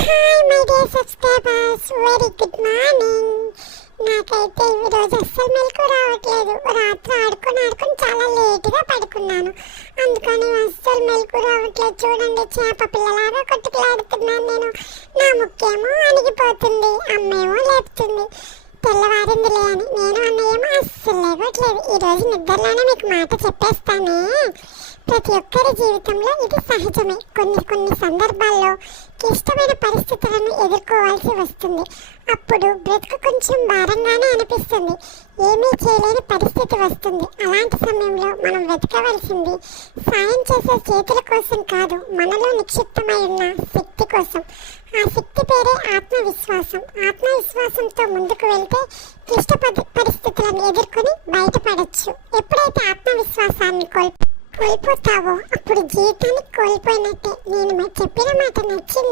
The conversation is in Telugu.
Hi my dear subscribers, very good morning. నాకైతే ఈరోజు అస్సలు మెలకు రావట్లేదు. రాత్రి ఆడుకొని చాలా లేట్గా పడుకున్నాను. అందుకని అస్సలు మెలకు రావట్లేదు. చూడండి, చేప పిల్లలాగా కొట్టుకులాడుతున్నాను నేను. నా ముక్కేమో అణిగిపోతుంది, అమ్మేమో లేపుతుంది. తెల్లవారిందిలే అని నేను అన్నయ్యేమో అస్సలు లేవట్లేదు. ఈరోజు నిద్రలోనే మీకు మాట చెప్పేస్తానే. ప్రతి ఒక్కరి జీవితంలో ఇది సహజమే. కొన్ని సందర్భాల్లో క్లిష్టమైన పరిస్థితులను ఎదుర్కోవాల్సి వస్తుంది. అప్పుడు బ్రతుకు కొంచెం భారంగానే అనిపిస్తుంది. ఏమీ చేయలేని పరిస్థితి వస్తుంది. అలాంటి సమయంలో మనం వెతకవలసింది సాయం చేసే చేతుల కోసం కాదు, మనలో నిక్షిప్తమై ఉన్న శక్తి కోసం. ఆ శక్తి పేరే ఆత్మవిశ్వాసం. ఆత్మవిశ్వాసంతో ముందుకు వెళ్తే క్లిష్ట పరిస్థితులను ఎదుర్కొని బయటపడచ్చు. ఎప్పుడైతే ఆత్మవిశ్వాసాన్ని కోల్పోతావో అప్పుడు జీవితాన్ని కోల్పోయినట్టే. నేను చెప్పిన మాట నచ్చింది.